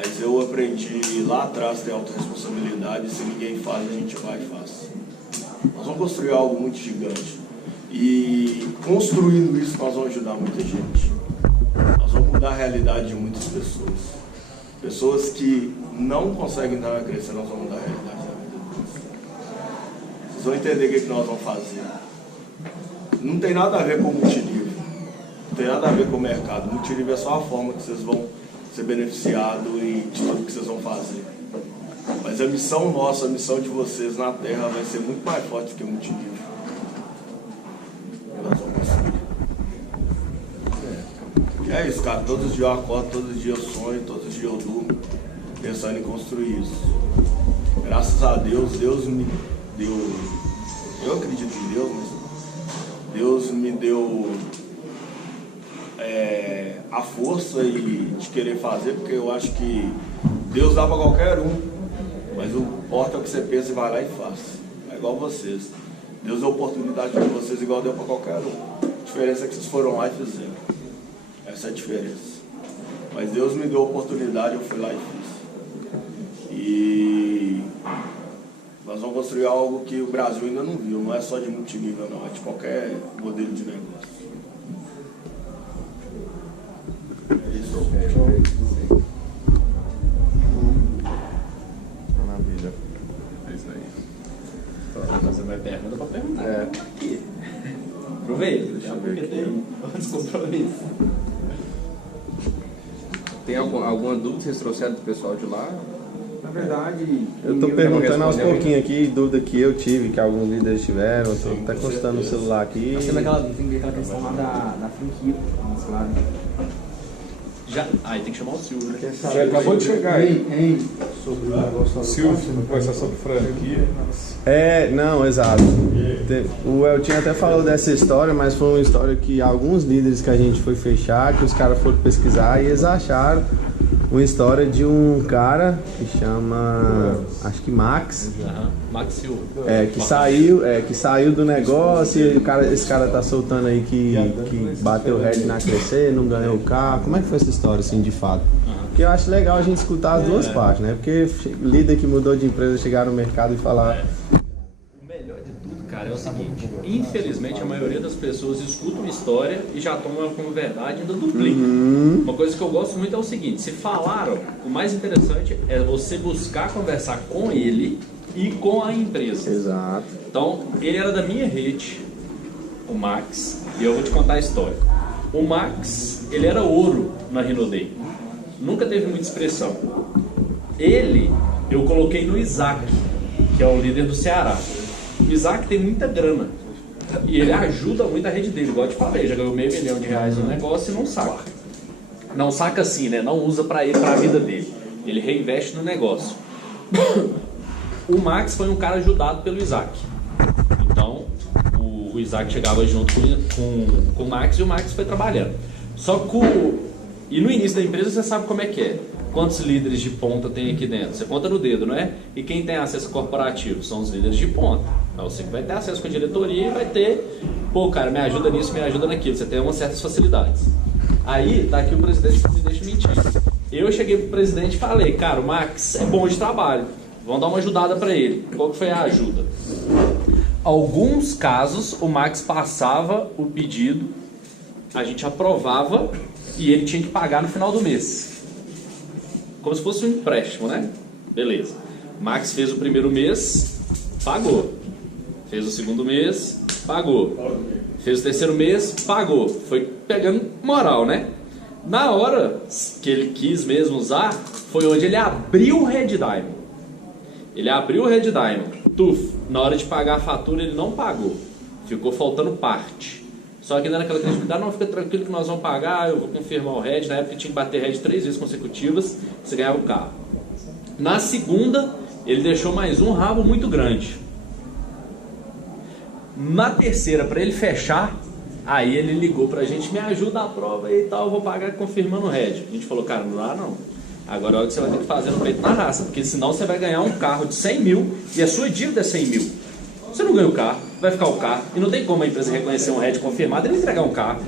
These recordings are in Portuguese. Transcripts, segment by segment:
Mas eu aprendi lá atrás ter autorresponsabilidade, se ninguém faz, a gente vai e faz. Nós vamos construir algo muito gigante. E construindo isso, nós vamos ajudar muita gente. Nós vamos mudar a realidade de muitas pessoas. Pessoas que não conseguem estar na crescer, nós vamos mudar a realidade da vida deles. Vocês vão entender o que nós vamos fazer. Não tem nada a ver com multinível. Não tem nada a ver com o mercado. Multinível é só a forma que vocês vão ser beneficiados e de tudo que vocês vão fazer. Mas a missão nossa, a missão de vocês na Terra vai ser muito mais forte que o multinível. Nós vamos conseguir. E é isso, cara. Todos os dias eu acordo, todos os dias eu sonho, todos os dias eu durmo pensando em construir isso. Graças a Deus, Deus me deu... Eu acredito em Deus, mas Deus me deu a força de querer fazer, porque eu acho que Deus dá para qualquer um, mas o importa é o que você pensa e vai lá e faz. É igual vocês. Deus deu oportunidade para vocês igual deu para qualquer um. A diferença é que vocês foram lá e fizeram. Essa é a diferença. Mas Deus me deu a oportunidade, eu fui lá e fiz. E nós vamos construir algo que o Brasil ainda não viu. Não é só de multinível, não. É de qualquer modelo de negócio. É isso. Maravilha. É isso aí. Você vai pergunta para perguntar. Aqui. Aproveita. Deixa eu ver aqui. Descompromisso. Tem alguma dúvida que vocês trouxeram do pessoal de lá? Na verdade, Eu tô perguntando aos pouquinhos aqui, dúvida que eu tive, que alguns líderes tiveram. Eu tô até consultando no celular aqui. nós temos aquela questão lá da franquia, claro. Já, aí tem que chamar o Silvio, né? Já acabou de chegar aí. Sobre o negócio Silvio, vai ser sobre franquia. Não, exato. O Eltinho até falou dessa história, mas foi uma história que alguns líderes que a gente foi fechar, que os caras foram pesquisar e eles acharam uma história de um cara que chama, acho que Max. Max Silva. Que saiu do negócio e esse cara tá soltando aí que bateu o head na crescer, não ganhou o carro. Como é que foi essa história, assim, de fato? Porque eu acho legal a gente escutar as duas partes, né? Porque líder que mudou de empresa chegar no mercado e falar... O melhor de tudo, cara, é o seguinte: infelizmente a maioria das pessoas escuta uma história e já toma ela como verdade e ainda duplica. Uma coisa que eu gosto muito é o seguinte: se falaram, o mais interessante é você buscar conversar com ele e com a empresa. Exato. Então, ele era da minha rede, o Max, e eu vou te contar a história. O Max, ele era ouro na Rinodei, nunca teve muita expressão. Ele, eu coloquei no Isaac, que é o líder do Ceará. O Isaac tem muita grana e ele ajuda muito a rede dele, igual eu te falei, já ganhou R$500 mil no negócio e não saca. Não saca assim, né? Não usa para ele, para a vida dele. Ele reinveste no negócio. O Max foi um cara ajudado pelo Isaac. Então, o Isaac chegava junto com o Max e o Max foi trabalhando. Só que e no início da empresa você sabe como é que é. Quantos líderes de ponta tem aqui dentro? Você conta no dedo, não é? E quem tem acesso corporativo? São os líderes de ponta. Então você vai ter acesso com a diretoria e vai ter... Pô, cara, me ajuda nisso, me ajuda naquilo. Você tem umas certas facilidades. Aí, tá aqui o presidente que me deixa mentir. Eu cheguei pro presidente e falei: cara, o Max é bom de trabalho. Vamos dar uma ajudada para ele. Qual que foi a ajuda? Alguns casos, o Max passava o pedido, a gente aprovava e ele tinha que pagar no final do mês. Como se fosse um empréstimo, né? Beleza. Max fez o primeiro mês, pagou. Fez o segundo mês, pagou. Fez o terceiro mês, pagou. Foi pegando moral, né? Na hora que ele quis mesmo usar, foi onde ele abriu o Red Diamond. Ele abriu o Red Diamond. Na hora de pagar a fatura, ele não pagou. Ficou faltando parte. Só que ainda naquela credibilidade, não, fica tranquilo que nós vamos pagar, eu vou confirmar o Red. Na época tinha que bater Red 3 vezes consecutivas, você ganhava o carro. Na segunda, ele deixou mais um rabo muito grande. Na terceira, para ele fechar, aí ele ligou pra gente: me ajuda a prova e tal, eu vou pagar confirmando o Red. A gente falou: cara, não dá não. Agora é o que você vai ter que fazer no peito na raça, porque senão você vai ganhar um carro de 100 mil e a sua dívida é 100 mil. Você não ganha o carro, vai ficar o carro, e não tem como a empresa reconhecer um Red confirmado e ele entregar um carro.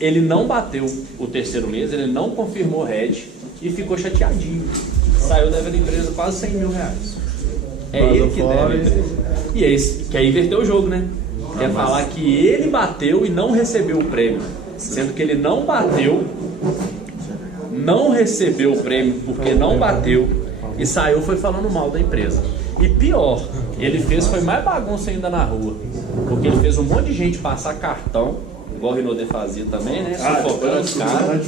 Ele não bateu o terceiro mês, ele não confirmou o Red, e ficou chateadinho. Saiu devendo a empresa quase 100 mil reais. É Vazou ele que deve a fora. empresa. E é isso, quer inverter o jogo, né? Quer falar que ele bateu e não recebeu o prêmio. Sendo que ele não bateu, não recebeu o prêmio porque não bateu e saiu foi falando mal da empresa. E pior, ele fez foi mais bagunça ainda na rua. Porque ele fez um monte de gente passar cartão, igual o Rinodê fazia também, né? Sufocando os caras.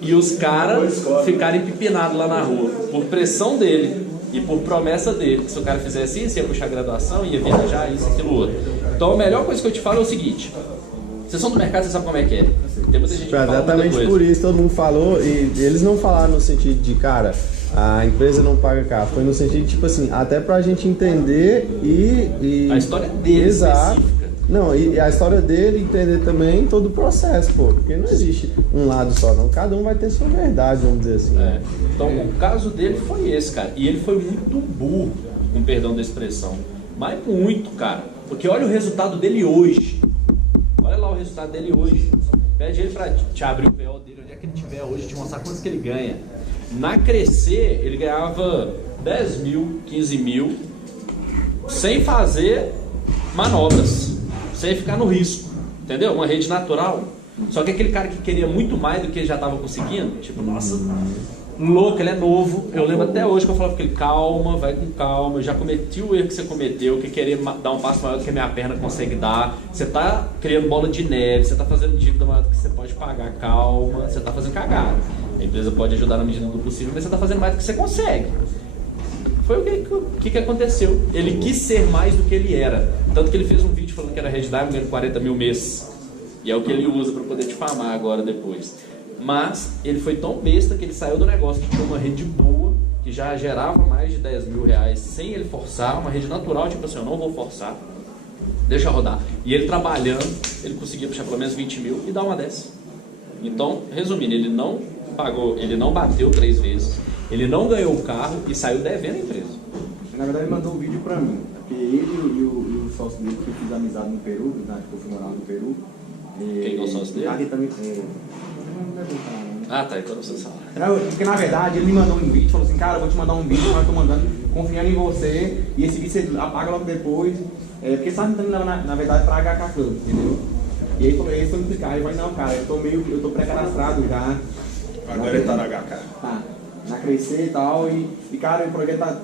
E os caras ficarem empipinados lá na rua, por pressão dele e por promessa dele, que se o cara fizesse isso, ia puxar graduação, ia viajar, isso, aquilo, outro. Então a melhor coisa que eu te falo é o seguinte: vocês são do mercado, vocês sabem como é que é. Tem muita gente que fala muita Exatamente coisa. por isso todo mundo falou, e eles não falaram no sentido de, cara, a empresa não paga carro. Foi no sentido de, tipo assim, até pra gente entender e A história dele exato. específica. Não, e a história dele, entender também todo o processo, pô. Porque não existe um lado só, não. Cada um vai ter sua verdade, vamos dizer assim. É. Então o caso dele foi esse, cara. E ele foi muito burro, com perdão da expressão. Mas muito, cara. Porque olha o resultado dele hoje. Olha lá o resultado dele hoje. Pede ele pra te abrir o PO dele, onde é que ele estiver hoje, te mostrar quantos que ele ganha. Na Crescer, ele ganhava 10 mil, 15 mil, sem fazer manobras, sem ficar no risco, entendeu? Uma rede natural. Só que aquele cara que queria muito mais do que ele já estava conseguindo, tipo, nossa, louco, ele é novo. Eu lembro até hoje que eu falava com ele: calma, vai com calma, eu já cometi o erro que você cometeu, que é querer dar um passo maior do que a minha perna consegue dar. Você tá criando bola de neve, você tá fazendo dívida maior do que você pode pagar, calma, você tá fazendo cagada. A empresa pode ajudar na medida do possível, mas você tá fazendo mais do que você consegue. Foi o que aconteceu. Ele quis ser mais do que ele era. Tanto que ele fez um vídeo falando que era Red Diamond ganhando 40 mil mês. E é o que ele usa para poder difamar agora depois. Mas ele foi tão besta que ele saiu do negócio, que tinha uma rede boa, que já gerava mais de 10 mil reais sem ele forçar, uma rede natural, tipo assim, eu não vou forçar, deixa rodar. E ele trabalhando, ele conseguia puxar pelo menos 20 mil e dar uma dessa. Então, resumindo, ele não pagou, ele não bateu 3 vezes, ele não ganhou o carro e saiu devendo a empresa. Na verdade, ele mandou um vídeo pra mim, porque ele e o sócio dele, que eu fiz amizade no Peru, né, que eu fui morar no Peru. Quem é o sócio dele? Ali também. Não é Ah, tá, então você sabe. porque na verdade ele me mandou um vídeo, falou assim: cara, eu vou te mandar um vídeo, mas eu tô mandando, confiando em você, e esse vídeo você apaga logo depois, porque sabe que na verdade pra HK Club, entendeu? E aí ele foi me explicar, eu falei: não, cara, eu tô pré-cadastrado já. Agora ele tá na HK. Tá, na Crescer e tal, e cara, o projeto tá,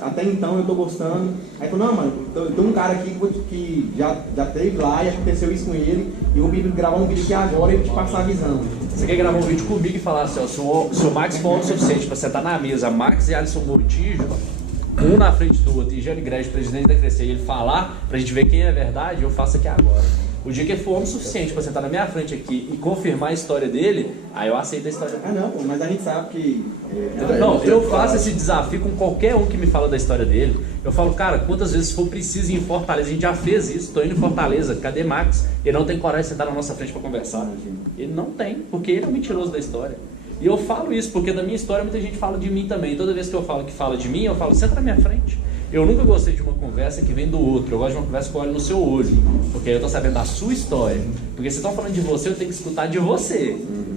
até então eu tô gostando. Aí falou: não, mano, tem um cara aqui que já teve lá e aconteceu isso com ele, e eu vou gravar um vídeo aqui agora e te passar a visão. Você quer gravar um vídeo comigo e falar assim, ó, se o Max for o suficiente pra sentar na mesa, Max e Alisson Mortijo, um na frente do outro, e Jânio Grege, presidente da Crescer, e ele falar pra gente ver quem é verdade, eu faço aqui agora. O dia que ele for homem suficiente pra sentar na minha frente aqui e confirmar a história dele, aí eu aceito a história dele. Ah não, pô, mas a gente sabe que... Não, eu faço esse desafio com qualquer um que me fala da história dele. Eu falo: cara, quantas vezes for preciso ir em Fortaleza, a gente já fez isso, tô indo em Fortaleza, cadê Max? Ele não tem coragem de sentar na nossa frente pra conversar. Ele não tem, porque ele é o mentiroso da história. E eu falo isso porque da minha história muita gente fala de mim também. Toda vez que eu falo que fala de mim, eu falo: senta na minha frente. Eu nunca gostei de uma conversa que vem do outro. Eu gosto de uma conversa que eu olho no seu olho, porque aí eu tô sabendo da sua história. Porque se estão falando de você, eu tenho que escutar de você.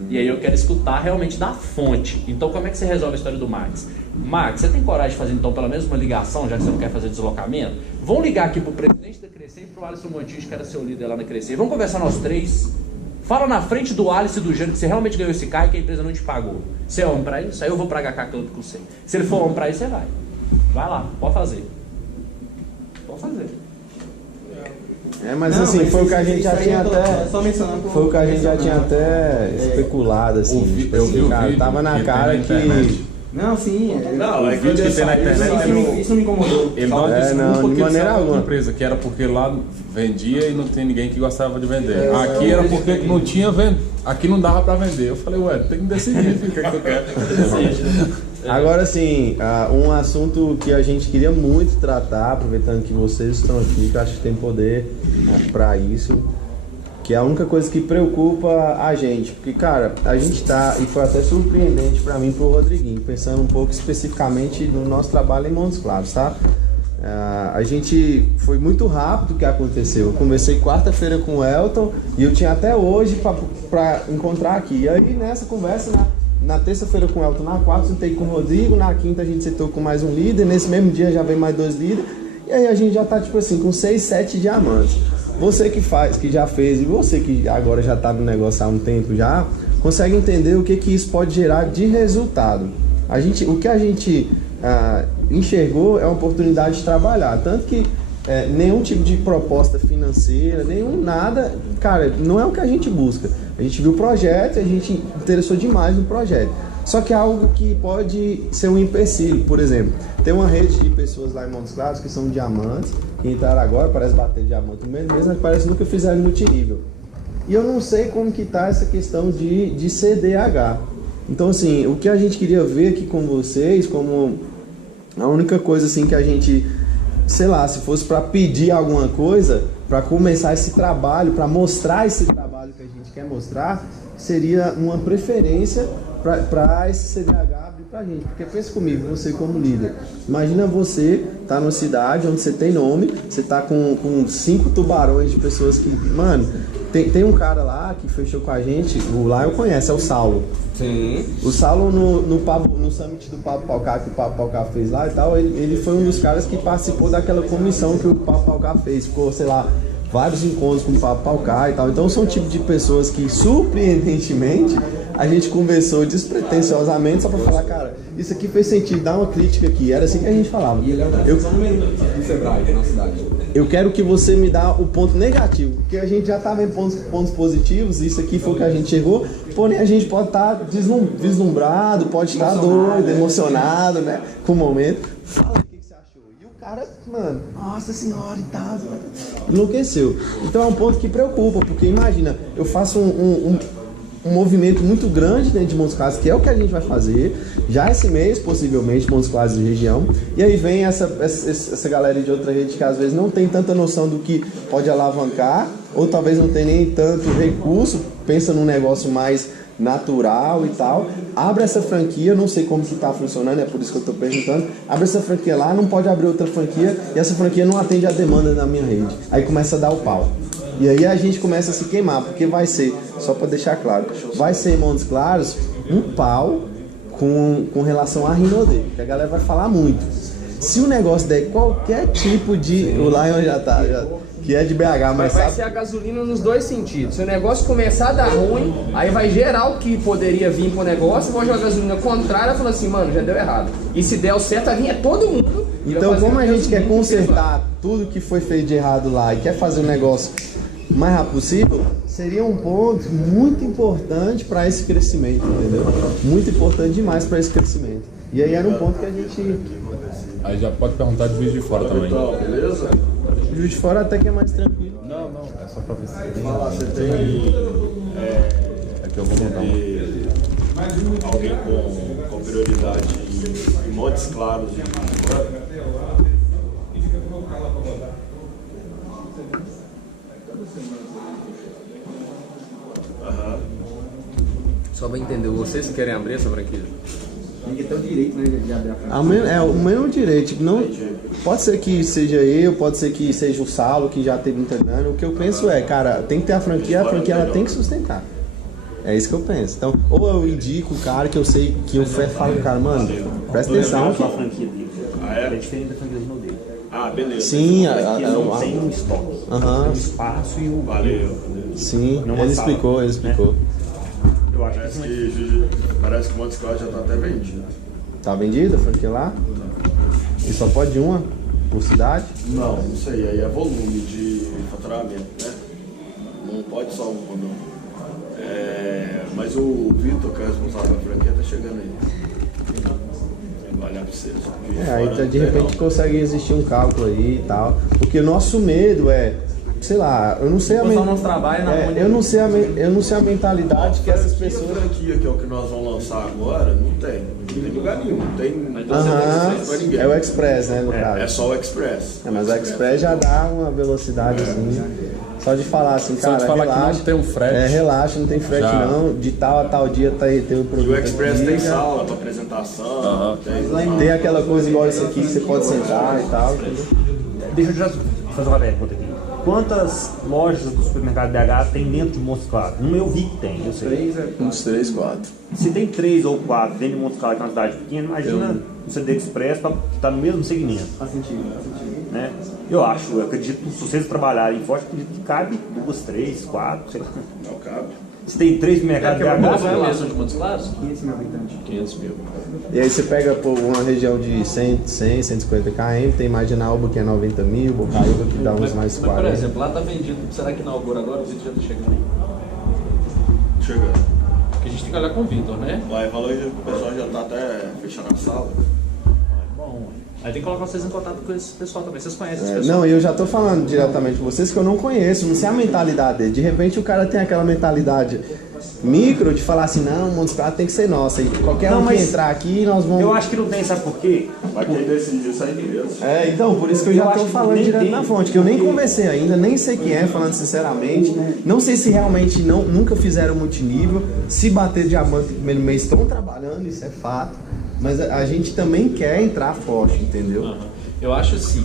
E aí eu quero escutar realmente da fonte. Então como é que você resolve a história do Max? Max, você tem coragem de fazer então pelo menos uma ligação, já que você não quer fazer deslocamento? Vamos ligar aqui pro presidente da Crescer e pro Alisson Montijo, que era seu líder lá na Crescer. Vamos conversar nós três. Fala na frente do Alisson e do Jânio que você realmente ganhou esse carro e que a empresa não te pagou. Você é homem pra isso? Aí eu vou pra HK Club com você. Se ele for homem pra isso, você vai. Vai lá, pode fazer. Pode fazer. Mas Não, assim, mas foi o que a gente isso já aí tinha eu tô até... só mencionando. Foi o que a gente já tinha até especulado, assim. Tipo eu assim, vi o cara, vídeo tava na que cara tem na internet. que... Não, sim. Não, é que vídeo que tem na internet Isso não me incomodou. Ele dá uma É, desculpa não, de que ele maneira saiu da alguma. empresa, que era porque lá vendia e não tem ninguém que gostava de vender. Aqui era porque não tinha aqui não dava pra vender. Eu falei: ué, tem que decidir o que é que tu quer. Agora sim, um assunto que a gente queria muito tratar, aproveitando que vocês estão aqui, que eu acho que tem poder pra isso, que é a única coisa que preocupa a gente, porque, cara, a gente tá, e foi até surpreendente pra mim e pro Rodriguinho, pensando um pouco especificamente no nosso trabalho em Montes Claros, tá? A gente foi muito rápido o que aconteceu. Eu conversei quarta-feira com o Elton e eu tinha até hoje pra encontrar aqui. E aí nessa conversa, na terça-feira com o Elton, na quarta sentei com o Rodrigo, na quinta a gente sentou com mais um líder, nesse mesmo dia já vem mais 2 líderes, e aí a gente já tá tipo assim, com 6, 7 diamantes. Você que faz, que já fez, e você que agora já tá no negócio há um tempo já, consegue entender o que isso pode gerar de resultado. O que a gente enxergou é uma oportunidade de trabalhar, tanto que nenhum tipo de proposta financeira, nada, cara, não é o que a gente busca. A gente viu o projeto e a gente interessou demais no projeto. Só que é algo que pode ser um empecilho. Por exemplo, tem uma rede de pessoas lá em Montes Claros que são diamantes, que entraram agora, parece bater diamante no mesmo, mas parece que nunca fizeram multinível. E eu não sei como que tá essa questão de CDH. Então, assim, o que a gente queria ver aqui com vocês, como a única coisa assim que a gente, sei lá, se fosse para pedir alguma coisa, para começar esse trabalho, para mostrar esse trabalho que a gente quer mostrar, seria uma preferência para esse CDH abrir pra gente. Porque pensa comigo, você como líder, imagina você tá numa cidade onde você tem nome, você tá com 5 tubarões de pessoas que, mano, tem um cara lá que fechou com a gente, o Lion conhece, é o Saulo. Sim. O Saulo no summit do Papo Palcar que o Papo Palcar fez lá e tal, ele foi um dos caras que participou daquela comissão que o Papo Palcar fez, ficou, sei lá, vários encontros com o Papo Palcar e tal. Então são o tipo de pessoas que, surpreendentemente, a gente conversou despretensiosamente só pra falar, cara, isso aqui fez sentido, dá uma crítica aqui. Era assim que a gente falava. E ele é o professor número 1 do Sebrae na cidade. Eu quero que você me dá o ponto negativo, porque a gente já estava em pontos positivos, isso aqui foi o que a gente chegou, porém a gente pode estar vislumbrado, pode estar doido, emocionado, né, com o momento. Fala o que você achou. E o cara, mano, nossa senhora e tal, enlouqueceu. Então é um ponto que preocupa, porque imagina, eu faço um movimento muito grande dentro de Montes Claros, que é o que a gente vai fazer já esse mês, possivelmente, Montes Claros e região, e aí vem essa galera de outra rede que às vezes não tem tanta noção do que pode alavancar, ou talvez não tem nem tanto recurso, pensa num negócio mais natural e tal, abre essa franquia, não sei como que tá funcionando, é por isso que eu tô perguntando, abre essa franquia lá, não pode abrir outra franquia, e essa franquia não atende a demanda da minha rede, aí começa a dar o pau. E aí a gente começa a se queimar, porque vai ser, só para deixar claro, vai ser em Montes Claros um pau com relação a Rinodê, que a galera vai falar muito. Se o negócio der qualquer tipo de... O Lion já tá, que é de BH, mas vai ser a gasolina nos dois sentidos. Se o negócio começar a dar ruim, aí vai gerar o que poderia vir pro negócio, vai jogar a gasolina contrária e falar assim, mano, já deu errado. E se der o certo, vai vir todo mundo. Então, como a gente quer consertar tudo que foi feito de errado lá e quer fazer um negócio o mais rápido possível, seria um ponto muito importante para esse crescimento, entendeu? Muito importante demais para esse crescimento. E aí era um ponto que a gente... Aí já pode perguntar de Juiz de Fora também. Então, beleza? O Juiz de Fora até que é mais tranquilo. Não, é só pra ver se tem. Fala, você tem Aqui eu vou montar um. alguém com prioridade em Montes Claros e Fora? Só pra entender, vocês querem abrir essa franquia? Ninguém tem o direito, né, de abrir a franquia. É o mesmo direito. Não, pode ser que seja eu, pode ser que seja o Saulo, que já teve treinando. O que eu penso é, cara, tem que ter a franquia ela tem que sustentar. É isso que eu penso. Então, ou eu indico o cara que eu sei que eu falo pro cara, mano, presta atenção. A franquia dele é diferente da franquia do dele. Ah, beleza. Sim, não tem um estoque, tem um espaço e o... Valeu. Sim, Não ele sala, explicou. Eu acho Parece que Montes Claros já tá até vendido. Tá vendida a franquia lá? E só pode uma por cidade? Não, isso aí é volume de faturamento, né? Não pode só uma, não. Mas o Vitor, que é responsável pela franquia, tá chegando aí. Vai olhar pra vocês. Aí de repente consegue existir um cálculo aí e tal. Porque o nosso medo é, sei lá, eu não sei nosso trabalho na eu não sei a mentalidade que essas pessoas... A franquia, que é o que nós vamos lançar agora, não tem lugar nenhum. Não tem pra ninguém. É o Express, né, no caso. É só o Express. Mas o Express já dá uma velocidade assim. Só de falar assim, cara, Só de falar relaxa, que não tem um frete. Relaxa, não tem frete Já. não. De tal a tal dia tem o produto. E o Express aqui, tem já. sala pra apresentação, Tem aquela coisa igual isso aqui que você pode sentar e tal. Deixa eu já fazer uma pergunta aqui. Quantas lojas do supermercado BH tem dentro de Montes Claros? Eu vi que tem, eu sei. Uns 3, 4. Se tem 3 ou 4 dentro de Montes Claros, que é uma cidade pequena, imagina o CD Express que está no mesmo segmento. Faz sentido, faz sentido. Né? Eu acredito que se vocês trabalharem forte, acredito que cabe 2, 3, 4, sei lá. Não cabe. Se tem 3 no mercado Qual é a BH, população de Montes Claros? 500 mil habitantes. 500 mil. E aí você pega por uma região de 100, 150 km, tem Marginalba que é 90 mil, Bocaiúva que dá uns mais Mas, 40. por exemplo, lá tá vendido. Será que inaugura agora? O Vitor já tá chegando aí. Chegando. Porque a gente tem que olhar com o Vitor, né? Lá falou que o pessoal já tá até fechando a sala. bom. Aí tem que colocar vocês em contato com esse pessoal também. Vocês conhecem esse pessoal? Não, eu já tô falando diretamente com vocês que eu não conheço, não sei a mentalidade dele. De repente o cara tem aquela mentalidade micro de falar assim, não, o Montes Claros tem que ser nosso. E qualquer um que entrar aqui, nós vamos... Eu acho que não tem, sabe por quê? Mas quem decidiu sair mesmo. Então, por isso que eu já tô falando direto na fonte, que eu nem conversei ainda, nem sei quem é, falando sinceramente. Não sei se realmente nunca fizeram multinível. Se bater diamante no primeiro mês, estão trabalhando, isso é fato. Mas a gente também quer entrar forte, entendeu? Eu acho assim,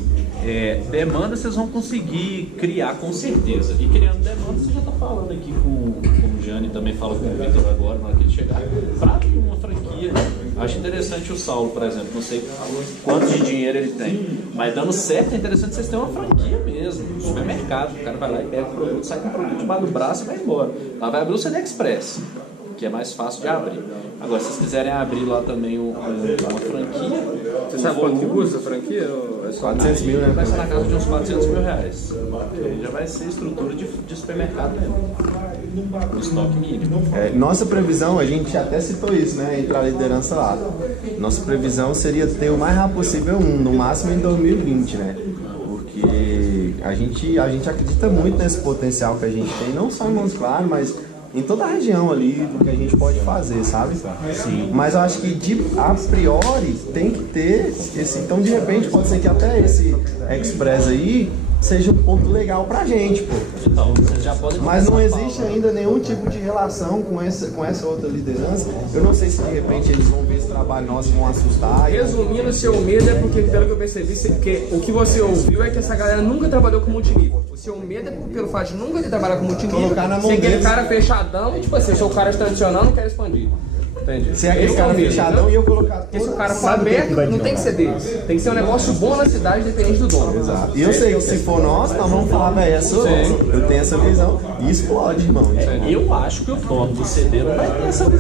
demanda vocês vão conseguir criar com certeza. E criando demanda, você já está falando aqui com o Jânio, também fala com o Vitor agora, na hora que ele chegar, para abrir uma franquia. Acho interessante o Saulo, por exemplo, não sei quanto de dinheiro ele tem, mas dando certo é interessante vocês terem uma franquia mesmo, um supermercado. O cara vai lá e pega o produto, sai com o produto debaixo do braço e vai embora. Lá vai abrir o CD Express, que é mais fácil de abrir. Agora, se vocês quiserem abrir lá também uma franquia... Você sabe quanto que custa a franquia? Ou é só 400 mil, né? Vai ser na casa de uns 400 mil reais. Aí já vai ser estrutura de supermercado mesmo. O estoque mínimo. Nossa previsão, a gente até citou isso, né? Entrar a liderança lá. Nossa previsão seria ter o mais rápido possível no máximo em 2020, né? Porque a gente acredita muito nesse potencial que a gente tem, não só em Montes Claros, mas em toda a região ali, do que a gente pode fazer, sabe? Sim. Mas eu acho que a priori tem que ter esse. Então, de repente, pode ser que até esse Express aí seja um ponto legal pra gente, pô. Então, vocês já podem... Mas não existe ainda nenhum tipo de relação com essa outra liderança. Eu não sei se de repente eles vão ver esse trabalho nosso e vão assustar. Resumindo, o seu medo é porque, pelo que eu percebi, que o que você ouviu é que essa galera nunca trabalhou com multinível. O seu medo é pelo fato de nunca ter trabalhado com multinível. Colocar na mão ser aquele deles. cara fechadão e, tipo assim, eu sou o cara tradicional, não quero expandir. Entendi. Se é aquele Esse cara o medo, fechadão entendeu? e eu colocar. Porque se o cara for aberto, não tem que ser deles. Tem que ser um negócio bom na cidade, dependente do dono. Exato. E eu sei que se for nosso, nós vamos falar, velho, eu tenho essa visão. E explode, irmão. Eu acho que o dono do CD não vai ter essa visão.